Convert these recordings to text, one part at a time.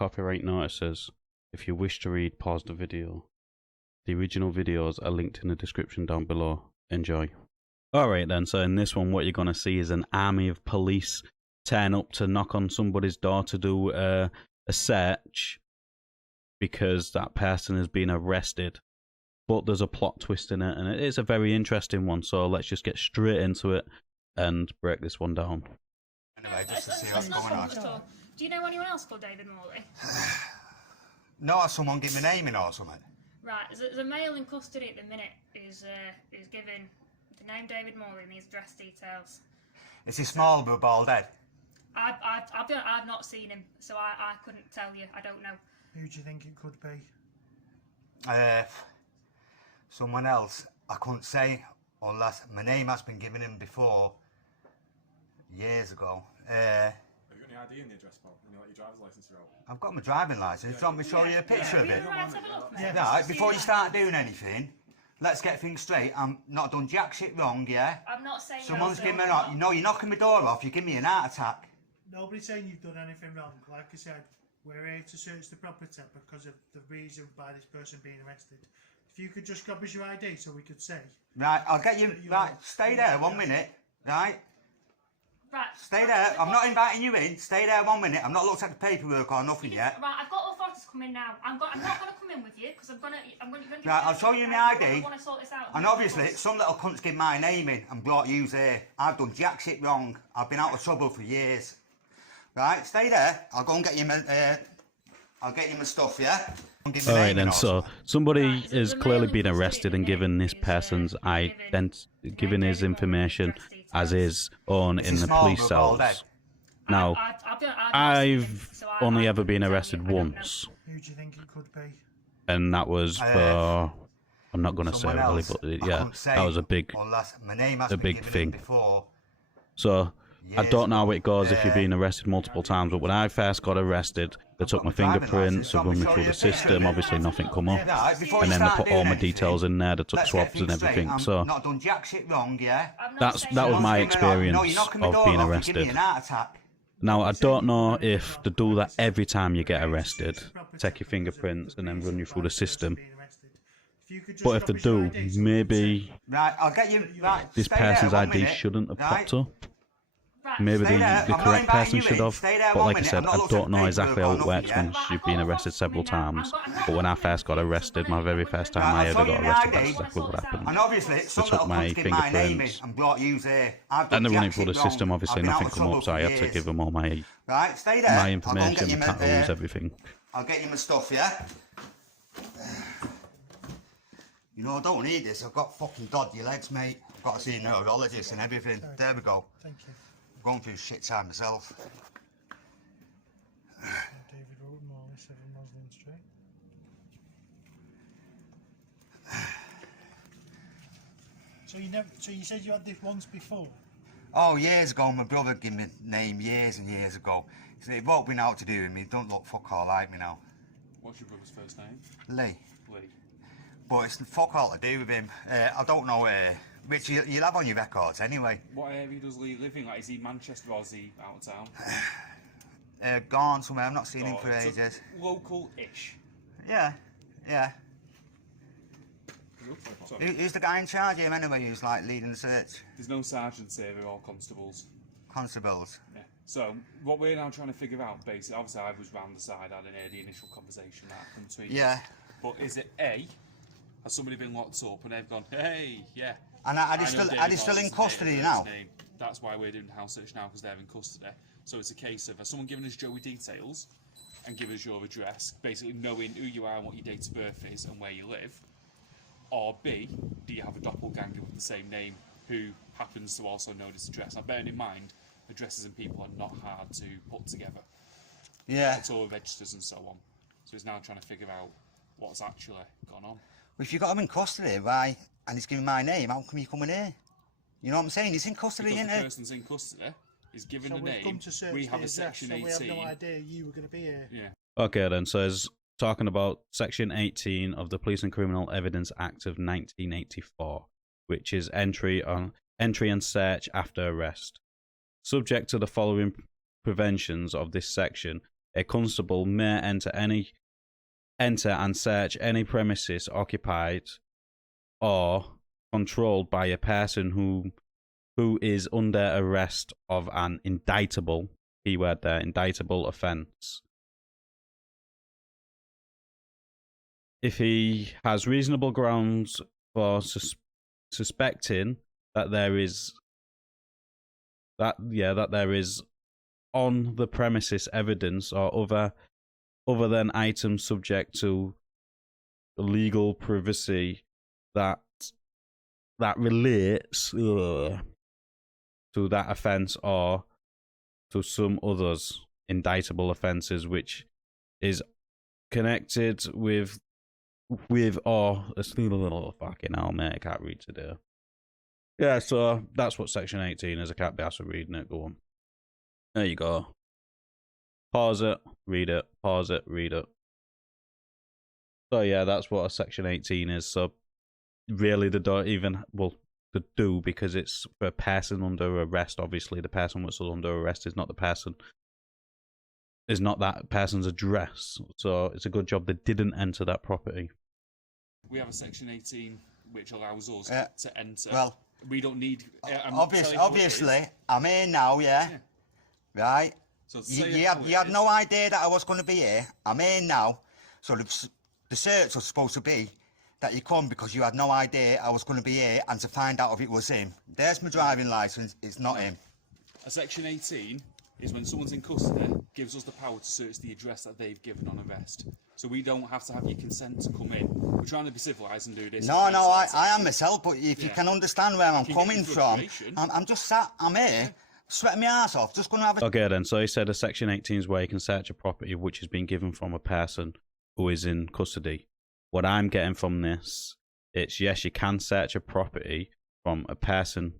copyright notices. If you wish to read, pause the video. The original videos are linked in the description down below. Enjoy. Alright then, so in this one what you're going to see is an army of police turn up to knock on somebody's door to do a search because that person has been arrested. But there's a plot twist in it, and it is a very interesting one, so let's just get straight into it and break this one down. Anyway, just to see what's going on. Do you know anyone else called David Morley? No, someone give me a name in or something. Right, there's a male in custody at the minute who's given the name David Morley and his address details. Is he small with a bald head? I've not seen him, so I couldn't tell you. I don't know. Who do you think it could be? Someone else. I couldn't say unless my name has been given him before, years ago. Have you got any ID in the address, Bob? You know what your driver's license are out? I've got my driving licence. Do you want me to show you a picture of it? Right, have a look, mate. Right, before you start doing anything, let's get things straight. I'm not done jack shit wrong, yeah? I'm not saying Someone's no, giving me an... You know, you're knocking my door off, you give me an heart attack. Nobody's saying you've done anything wrong. Like I said, we're here to search the property because of the reason by this person being arrested. If you could just grab us your ID so we could see. Right, I'll get you... Right, stay there 1 minute, right? Right. Stay there. I'm not inviting you in. Stay there 1 minute. I've not looked at the paperwork or nothing yet. Right, I've got authorities to come in now. I'm not going to come in with you because I'm going to. Right, I'll show you my ID. I want to sort this out. And obviously, some little cunt's give my name in and brought yous here. I've done jack shit wrong. I've been out of trouble for years. Right, stay there. I'll go and get you my. I'll get you my stuff, yeah. Alright then, so somebody has clearly been arrested and given this person's given his information as his own in the police cells. Now, I've only ever been arrested once, Who do you think it could be? and that was for, I'm not going to say really, but yeah, that was a big thing. So I don't know how it goes if you're being arrested multiple times, but when I first got arrested, they took my fingerprints, they run me through the system, obviously nothing come up, and then they put all my details in there, they took swabs and everything, so that was my experience of being arrested. Now, I don't know if they do that every time you get arrested, take your fingerprints and then run you through the system. But if they do, maybe this person's ID shouldn't have popped up. Maybe the correct person should have, but like I said, I don't know exactly how it works once you've been arrested several times. But when I first got arrested, my very first time I ever got arrested, that's exactly what happened. They took my fingerprints, and they run it through the system, obviously nothing come up, so I had to give them all my information, my tattoos, everything. I'll get you my stuff, yeah? You know, I don't need this, I've got fucking dodgy legs, mate. I've got to see a neurologist and everything. There we go. Thank you. I'm going through shit time myself. David Morley, 7 Moslin Street. So you said you had this once before? Oh, years ago, my brother gave me a name years and years ago. He said, what been out to do with me? Don't look fuck all like me now. What's your brother's first name? Lee. Lee. But it's fuck all to do with him. I don't know which you'll have on your records anyway. What area does Lee live in? Like, is he Manchester or is he out of town? Gone somewhere. I've not seen him for ages. Local-ish. Yeah, yeah. Who's the guy in charge of him anyway who's like leading the search? There's no sergeants here, they're all constables. Constables? Yeah. So, what we're now trying to figure out, basically, obviously I was round the side, I didn't hear the initial conversation that happened between Yeah. But is it A, has somebody been locked up and they've gone, hey, yeah. And are they still in custody now? That's why we're doing the house search now, because they're in custody. So it's a case of, has someone given us Joey details and give us your address, basically knowing who you are and what your date of birth is and where you live? Or B, do you have a doppelganger with the same name who happens to also know this address? Now, bearing in mind, addresses and people are not hard to put together. Yeah. It's all registers and so on. So he's now trying to figure out what's actually gone on. Well, if you got him in custody, why? And he's giving my name, how come you coming here? You know what I'm saying? He's in custody, because isn't the person's in custody, he's given a name, come to search we have a address, section 18. So we have no idea you were going to be here. Yeah. Okay then, so it's talking about Section 18 of the Police and Criminal Evidence Act of 1984, which is entry and search after arrest. Subject to the following preventions of this section, a constable may enter and search any premises occupied or controlled by a person who is under arrest of an indictable, keyword there, indictable offence. If he has reasonable grounds for suspecting that there is on the premises evidence or other than items subject to legal privacy that relates to that offence or to some others indictable offences which is connected with or fucking hell, mate, I can't read today. Yeah, so that's what section 18 is. I can't be asked for reading it. Go on. There you go. Pause it, read it, pause it, read it. So yeah, that's what a section 18 is. So really they don't even, well, they do, because it's for a person under arrest. Obviously the person that's under arrest is not the person, is not that person's address. So it's a good job they didn't enter that property. We have a section 18 which allows us to enter. Well, we don't need. Obviously, I'm here now, yeah. Right? So you had no idea that I was going to be here. I'm here now. So the search was supposed to be that you come because you had no idea I was going to be here and to find out if it was him. There's my driving licence. It's not him. A section 18 is when someone's in custody, gives us the power to search the address that they've given on arrest. So we don't have to have your consent to come in. We're trying to be civilised and do this. No, I am myself, but if you can understand where I'm coming from, I'm just sat, I'm here, sweating my ass off, just going to have a... Okay then, so he said a section 18 is where you can search a property which has been given from a person who is in custody. What I'm getting from this, it's yes, you can search a property from a person,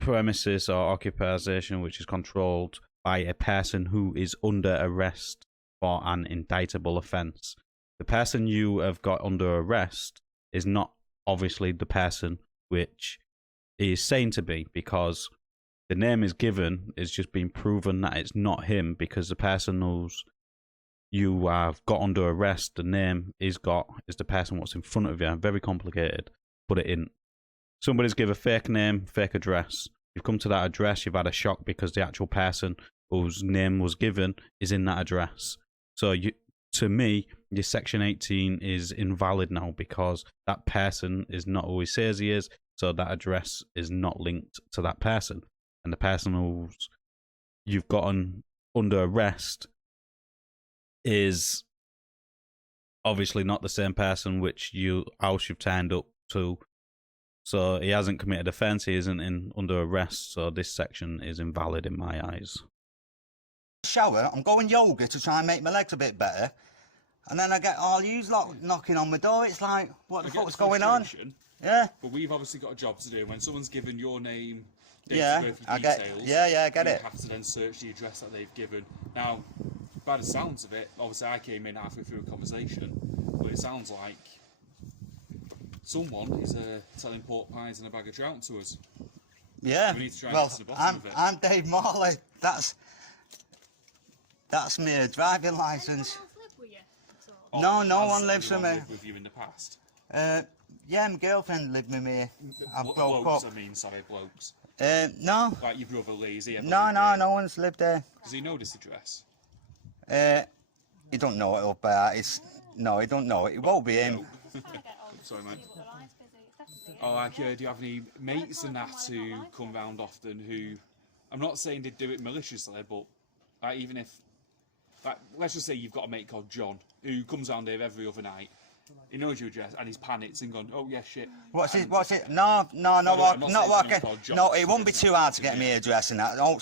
premises or occupation which is controlled by a person who is under arrest for an indictable offence. The person you have got under arrest is not obviously the person which he is saying to be, because the name is given, it's just been proven that it's not him, because the person who's you have got under arrest, the name is the person what's in front of you. Very complicated. Put it in. Somebody's give a fake name, fake address. You've come to that address, you've had a shock because the actual person whose name was given is in that address. So to me, your section 18 is invalid now because that person is not who he says he is, so that address is not linked to that person. And the person who's you've gotten under arrest is obviously not the same person which house you've turned up to. So he hasn't committed offence, he isn't under arrest, so this section is invalid in my eyes. Shower, I'm going yoga to try and make my legs a bit better, and then I get all yous knocking on my door. It's like, what the fuck's going on? Yeah. But we've obviously got a job to do. When someone's given your name, I get it. You have to then search the address that they've given. Now, by the sounds of it, obviously I came in halfway through a conversation, but it sounds like someone is selling pork pies and a bag of trout to us. Yeah. We need to try and get to the bottom of it. I'm Dave Morley. That's my driving licence. No one lives with me. Lived with you in the past? Yeah, my girlfriend lived with me. I broke blokes, up. Blokes. No. Like your brother Lee, is he ever No one's lived there. Does he know this address? He don't know it up there. No, he don't know it. It won't be him. Sorry, mate. Oh, like, do you have any mates and that who come round often who, I'm not saying they do it maliciously, but even if, let's just say you've got a mate called John who comes round here every other night. He knows your address and he's panicked and gone, oh yeah, shit. What's it? No, it won't be too hard to get me address and that. Oh,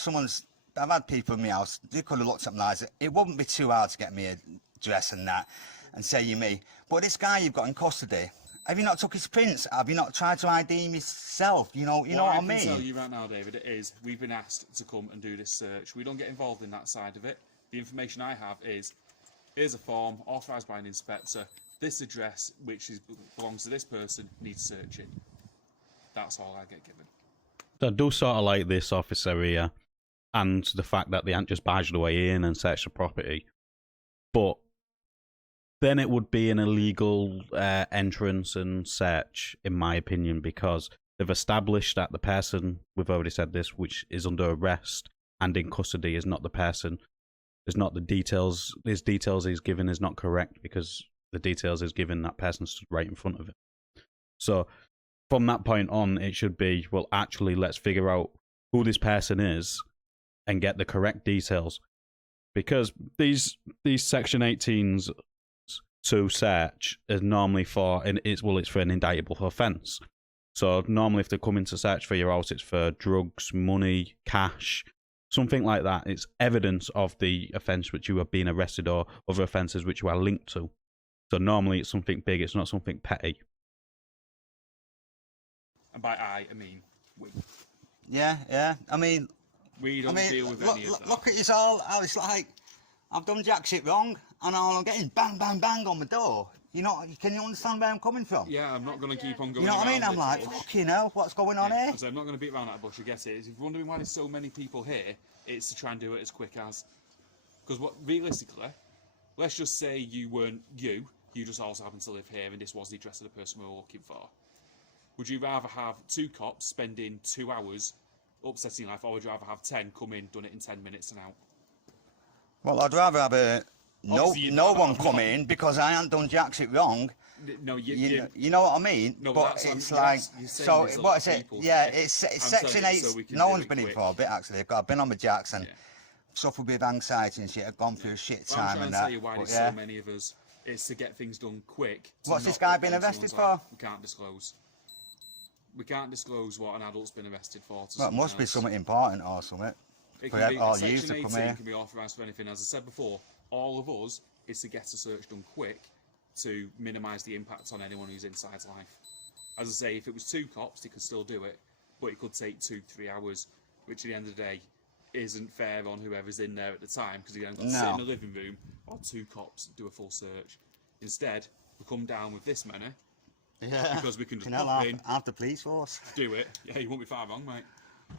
I've had people in my house, they could have looked at me like that. It wouldn't be too hard to get me address and that and say you me. But this guy you've got in custody, have you not took his prints? Have you not tried to ID him yourself? You know what I mean? I can tell you right now, David, it is. We've been asked to come and do this search. We don't get involved in that side of it. The information I have is, here's a form authorised by an inspector. This address, which belongs to this person, needs searching. That's all I get given. So I do sort of like this officer here. and the fact that they hadn't just barged their way in and searched the property. But then it would be an illegal entrance and search, in my opinion, because they've established that the person, we've already said this, which is under arrest and in custody, is not the person. There's not the details. His details he's given is not correct because the details he's given, that person stood right in front of him. So from that point on, it should be, well, actually, let's figure out who this person is and get the correct details. Because these Section 18s to search is normally for, and it's for an indictable offence. So normally if they come in to search for your house, it's for drugs, money, cash, something like that. It's evidence of the offence which you are being arrested or other offences which you are linked to. So normally it's something big, it's not something petty. And by I mean we. Yeah. I mean, we don't deal with any of that. Look at this all. It's like I've done jack shit wrong, and all I'm getting bang, bang, bang on the door. You know, can you understand where I'm coming from? Yeah, I'm not going to keep on going. You know what I mean? around I'm like, fucking hell, what's going on here? So I'm not going to beat around that bush. I get it. If you're wondering why there's so many people here, it's to try and do it as quick as. Because what realistically, let's just say you weren't you just also happen to live here, and this was the address of the person we were looking for. Would you rather have 2 cops spending 2 hours upsetting your life, or would you rather have 10 come in, done it in 10 minutes and out? Well, I'd rather have no one come in because I ain't done jack shit wrong. No, you know what I mean? No, but it's like, so what is it? Yeah, it's Section 8. So no one's been in for a bit actually. I've been on the jacks and suffered with anxiety and shit. I've gone through a shit time and that. I'm trying to tell you why there's so many of us. It's to get things done quick. What's this guy been arrested for? We can't disclose. We can't disclose what an adult's been arrested for. Well, it must be something important or something. It can be, all Section 18 to come here. can be authorised for anything. As I said before, all of us is to get a search done quick to minimise the impact on anyone who's inside's life. As I say, if it was 2 cops, they could still do it, but it could take 2-3 hours, which at the end of the day isn't fair on whoever's in there at the time, because you haven't got to sit in the living room or 2 cops do a full search. Instead, we come down with this many, because we can just pop in, have the police force. do it. Yeah, you won't be far wrong, mate.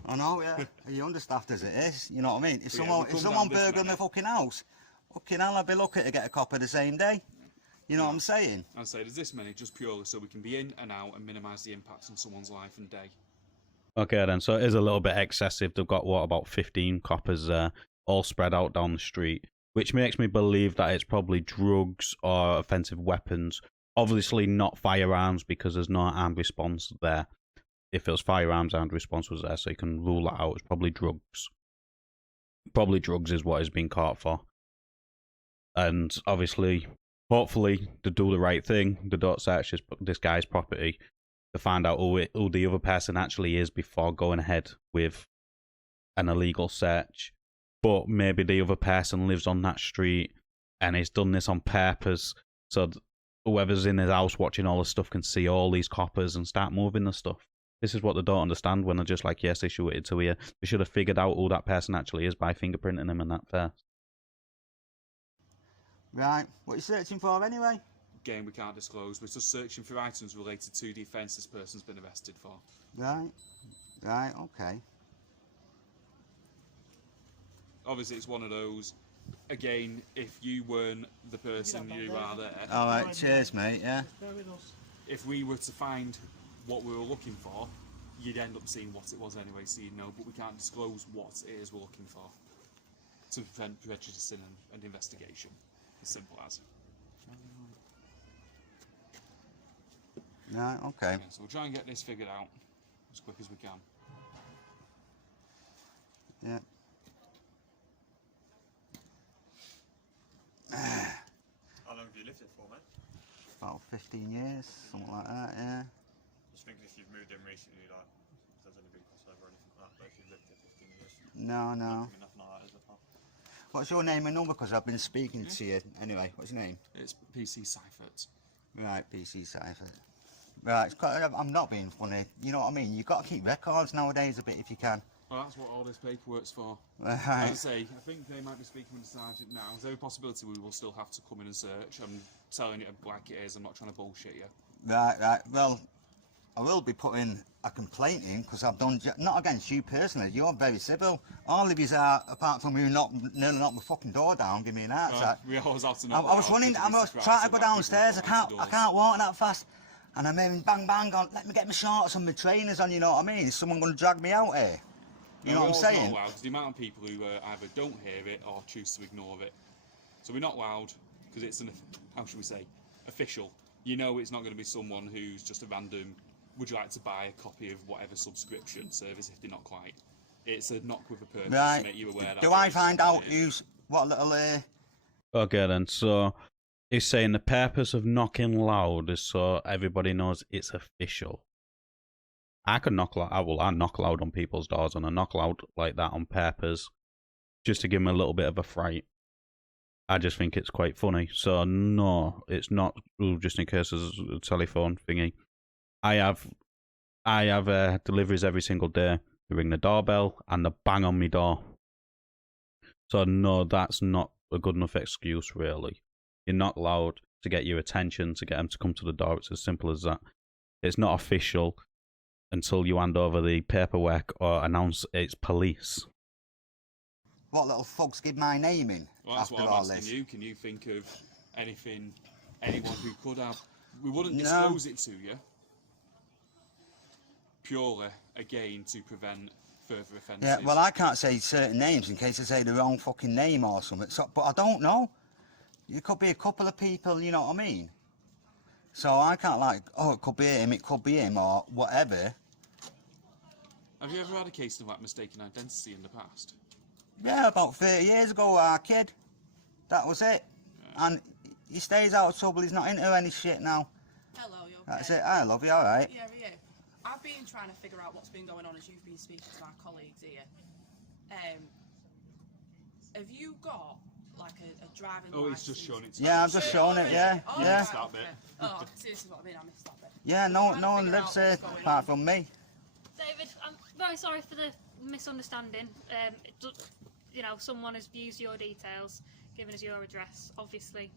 I know, yeah. You're understaffed as it is, you know what I mean? If someone burgled my fucking house, fucking hell, I'd be lucky to get a copy the same day. You know what I'm saying? I'd say there's this many just purely so we can be in and out and minimise the impacts on someone's life and day. Okay then, so it is a little bit excessive. They've got, what, about 15 coppers all spread out down the street, which makes me believe that it's probably drugs or offensive weapons. Obviously not firearms because there's no armed response there. If it was firearms, armed response was there, so you can rule that out. It's probably drugs. Probably drugs is what he's been caught for. And obviously, hopefully, they do the right thing. They don't search this guy's property to find out who the other person actually is before going ahead with an illegal search. But maybe the other person lives on that street and he's done this on purpose, so whoever's in his house watching all the stuff can see all these coppers and start moving the stuff. This is what they don't understand when they're just like, yes, they shoot it to here. They should have figured out who that person actually is by fingerprinting him and that first. Right, what are you searching for anyway? Again, we can't disclose. We're just searching for items related to the offence this person's been arrested for. Right, okay. Obviously, it's one of those. Again, if you weren't the person you are there. Alright, cheers, mate, yeah. If we were to find what we were looking for, you'd end up seeing what it was anyway, so you'd know, but we can't disclose what it is we're looking for to prevent prejudice and investigation. As simple as. Right, okay. So we'll try and get this figured out as quick as we can. Yeah. How long have you lived here for, mate? About 15 years, something like that, yeah. Just thinking if you've moved in recently, like, if there's any big crossover or anything like that, but if you've lived here 15 years. No. Nothing like that, is it, pal? What's your name and number? Because I've been speaking to you. Anyway, what's your name? It's PC Seifert. Right, PC Cypher. Right, it's quite, I'm not being funny. You know what I mean? You've got to keep records nowadays a bit if you can. Well, that's what all this paperwork's for. Right. As I say, I think they might be speaking with the sergeant now. Is there a possibility we will still have to come in and search? I'm telling it like it is. I'm not trying to bullshit you. Right. Well, I will be putting a complaint in because I've done, not against you personally, you're very civil. All of yous are, apart from you nearly knocked my fucking door down, give me an heart attack. We always have to know. I was running, I was trying to go downstairs, I can't walk that fast. And I'm hearing bang bang on, let me get my shorts and my trainers on, you know what I mean? Is someone going to drag me out here? You know what I'm saying? Not loud, the amount of people who either don't hear it or choose to ignore it. So we're not loud because it's an, how should we say, official. You know it's not going to be someone who's just a random, would you like to buy a copy of whatever subscription service if they're not quite. It's a knock with a purpose to make you aware that. Do I find out who's, what little... Okay then, so he's saying the purpose of knocking loud is so everybody knows it's official. I can knock loud, I knock loud on people's doors, and I knock loud like that on purpose, just to give them a little bit of a fright. I just think it's quite funny. So no, it's not just in case there's a telephone thingy. I have deliveries every single day. They ring the doorbell and they bang on my door. So no, that's not a good enough excuse really. You're not loud to get your attention, to get them to come to the door. It's as simple as that. It's not official until you hand over the paperwork or announce it's police. What little fucks give my name in? Well, that's after what I'm all asking this? you. Can you think of anything, anyone who could have? We wouldn't disclose it to you. Purely, again, to prevent further offences. Yeah, well, I can't say certain names in case I say the wrong fucking name or something. So, but I don't know. It could be a couple of people, you know what I mean? So I can't like, oh, it could be him, or whatever. Have you ever had a case of like mistaken identity in the past? Yeah, about 30 years ago, our kid. That was it. Yeah. And he stays out of trouble. He's not into any shit now. Hello, you okay? That's it. I love you, all right. Yeah, yeah. I've been trying to figure out what's been going on as you've been speaking to our colleagues here. Have you got like a driving license? Oh, he's just shown it to Yeah, I've just shown it, yeah. Oh, yeah. right, okay. Oh, see, this is what I mean, I missed that bit. Yeah, no one lives here apart from me. David, I'm very sorry for the misunderstanding. You know, someone has used your details, given us your address. Obviously,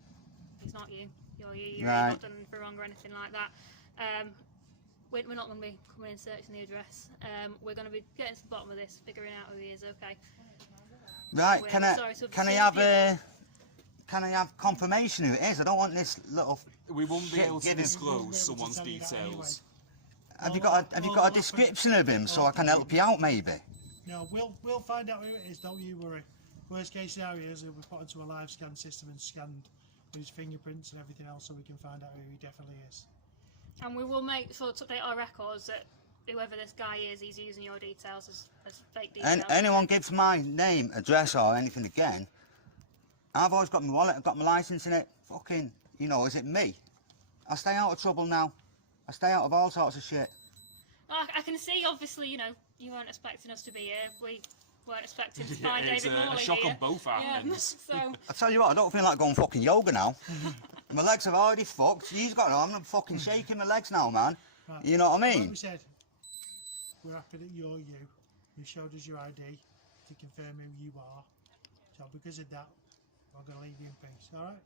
it's not you. You're right. not done anything wrong or anything like that. We're not going to be coming in searching the address. We're going to be getting to the bottom of this, figuring out who he is. Okay. Right? Can I have confirmation who it is? I don't want this little. We won't be able to disclose someone's details. Have you got a description of him so I can help you out, maybe? No, we'll find out who it is. Don't you worry. Worst case scenario is he'll be put into a live scan system and scanned with his fingerprints and everything else, so we can find out who he definitely is. And we will make sure to update our records that whoever this guy is, he's using your details as fake details. And anyone gives my name, address, or anything again, I've always got my wallet, I've got my licence in it. Fucking, you know, is it me? I stay out of trouble now. I stay out of all sorts of shit. I can see, obviously, you know, you weren't expecting us to be here. We weren't expecting to find It's David Morley a shock here. on both our ends. So I tell you what, I don't feel like going fucking yoga now. My legs have already fucked. He's got on. I'm fucking shaking my legs now, man. Right. You know what I Like mean? we said, we're happy that you're you. You showed us your ID to confirm who you are. So because of that, I'm going to leave you in peace, alright?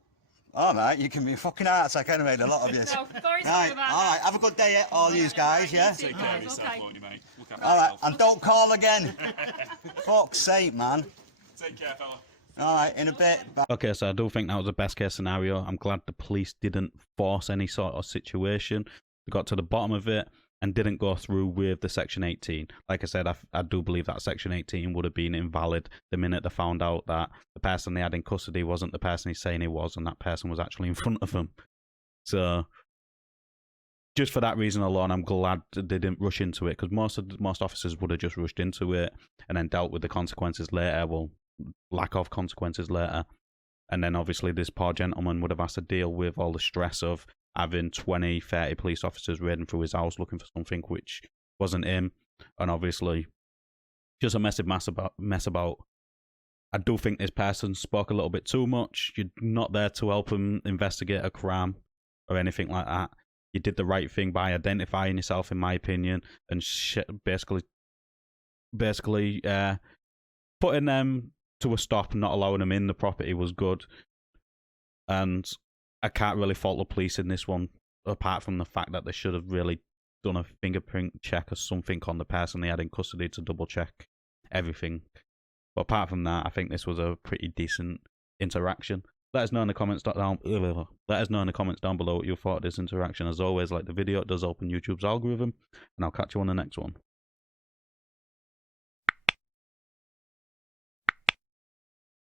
Alright, you can be a fucking heart attack anyway, a lot of you. no, very sorry Right, about alright, that. have a good day, all you guys, yeah? Take care of yourself, Okay. won't you, mate? Look after Alright, yourself. and don't call again. Fuck's sake, man. Take care, fella. Alright, in a bit. Bye. Okay, so I do think that was the best case scenario. I'm glad the police didn't force any sort of situation. They got to the bottom of it and didn't go through with the Section 18. Like I said, I do believe that Section 18 would have been invalid the minute they found out that the person they had in custody wasn't the person he's saying he was, and that person was actually in front of them. So, just for that reason alone, I'm glad they didn't rush into it, because most officers would have just rushed into it and then dealt with the consequences later. Well, lack of consequences later. And then obviously this poor gentleman would have had to deal with all the stress of having 20, 30 police officers raiding through his house looking for something which wasn't him. And obviously just a massive mess about. I do think this person spoke a little bit too much. You're not there to help him investigate a crime or anything like that. You did the right thing by identifying yourself, in my opinion, and basically putting them to a stop and not allowing them in the property was good. And I can't really fault the police in this one, apart from the fact that they should have really done a fingerprint check or something on the person they had in custody to double check everything. But apart from that, I think this was a pretty decent interaction. Let us know in the comments down. Let us know in the comments down below what you thought of this interaction. As always, like the video, it does open YouTube's algorithm, and I'll catch you on the next one.